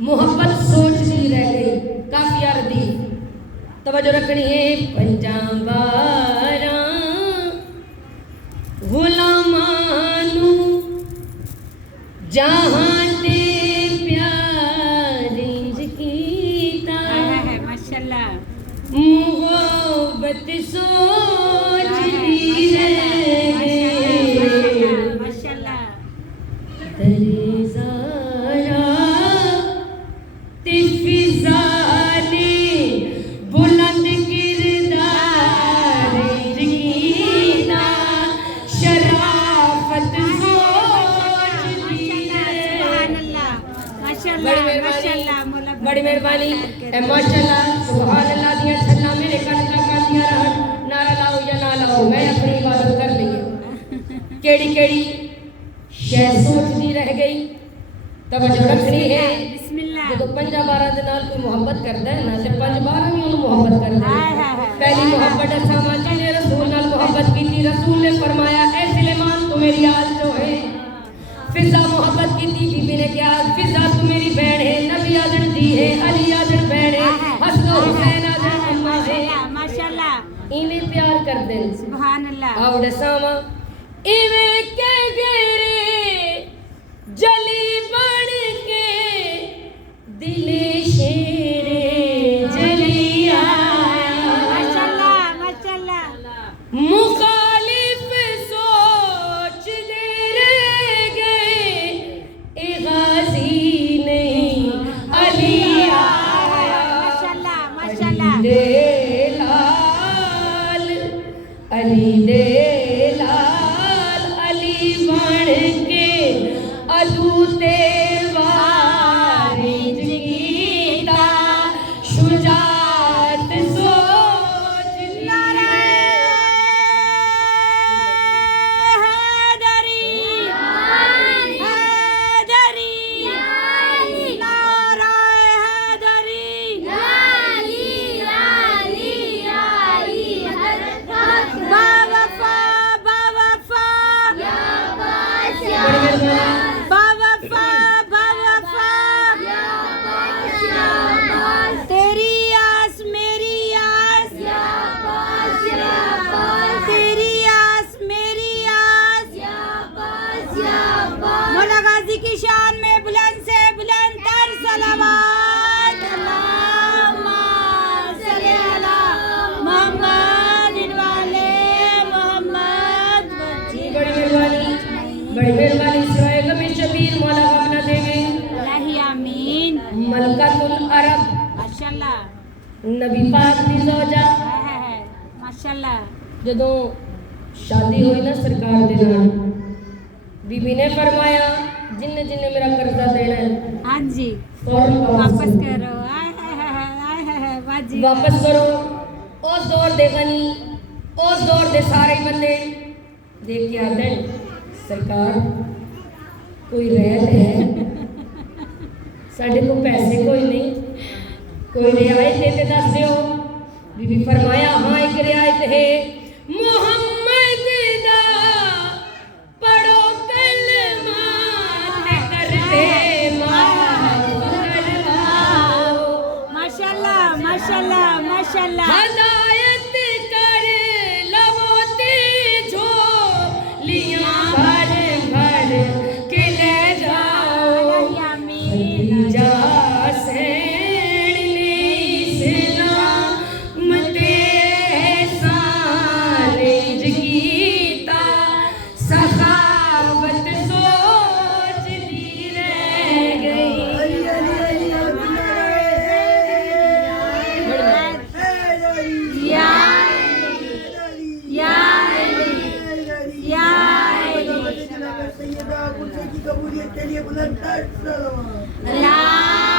मोहब्बत सोचती रह गई। काफिया रदी तवज्जो रखनी है। पंजाबारा गुलामानू जहां ते प्यार कीता माशाल्लाह मोहब्बत सोचती रह गई। माशाल्लाह दरिज़ारा ते फिज़ा ने बुलंद किरदार कीता शराफत सोचती बड़ी मेहरबानी माशाल्लाह सुभान अल्लाह दिया छल्ला मेरे कन का दिया रहन नारा लाओ या ना लाओ मैं अपनी इबादत कर ली है। केड़ी केड़ी शय सोचती रह गई। तवज्जो रखनी है। बिस्मिल्लाह जो 5-12 दे नाल कोई मोहब्बत करदा है ना ते 5-12 भी उन्हें मोहब्बत करदा है। पहली मोहब्बत असामा जी ने रसूल नाल मोहब्बत की थी। रसूल ने फरमाया ऐ सुलेमान तू मेरी आल जो है। फिजा मोहब्बत की थी। बीबी ने कहा फिजा तू मेरी बहन है। नबी आदन दी है अली आदन बहन है हसन हुसैन आदन अम्मा है। माशाल्लाह इवें प्यार कर दे सुभान अल्लाह आवड़े सामा इवें के गेरे जली बन के दिले शेरे जली आया। माशाल्लाह माशाल्लाह मुखालिफ सोच दे रह गए ए गाजी नहीं अली आया। माशाल्लाह माशाल्लाह दे लाल अली दे लाल अली बन के अदू ते वारिज कीता शुजात सोच हैदरी हैदरी नारा हैदरी बावफा बावफा बावफा बावफा तेरी आस मेरी आस तेरी आस मेरी आस मौला गाजी की शान में बुलंद से बुलंद तर सलावत अल्लाहुम्मा सल्ली अला मुहम्मद वाले मोहम्मद बड़ी मेहरबानी सिवाय गमी शबीर मौला अपना देवे अल्लाह आमीन मलकातुल अरब माशाल्लाह नबी पाक दी ज़ौजा है माशाल्लाह जदों शादी हुई ना सरकार दे नाल बीबी ने फरमाया जिन्ने जिन्ने मेरा कर्जा देना है हाँ जी फौरन वापस करो आय है बाजी वापस करो। उस दौर दे गनी उस दौर दे सारे बंदे देख के आते हैं सरकार कोई रहत है साढ़े को पैसे कोई नहीं कोई रियायत देते दस दियो। बीबी फरमाया हाँ एक रियायत है मोहम्मद दा पढ़ो कलमा ते करते माफ करवाओ। माशाल्लाह माशाल्लाह माशाल्लाह हदायत कर लवो ते झोलियां भर भर के ले जाओ। अल्लाह आमीन जा सैन ने इस्लाम ते सारेज कीता सखावत सोचती रह गई। या या या सैयदा कुर्सी की कबूलियत के लिए बुलंद तर सलावत। अल्लाह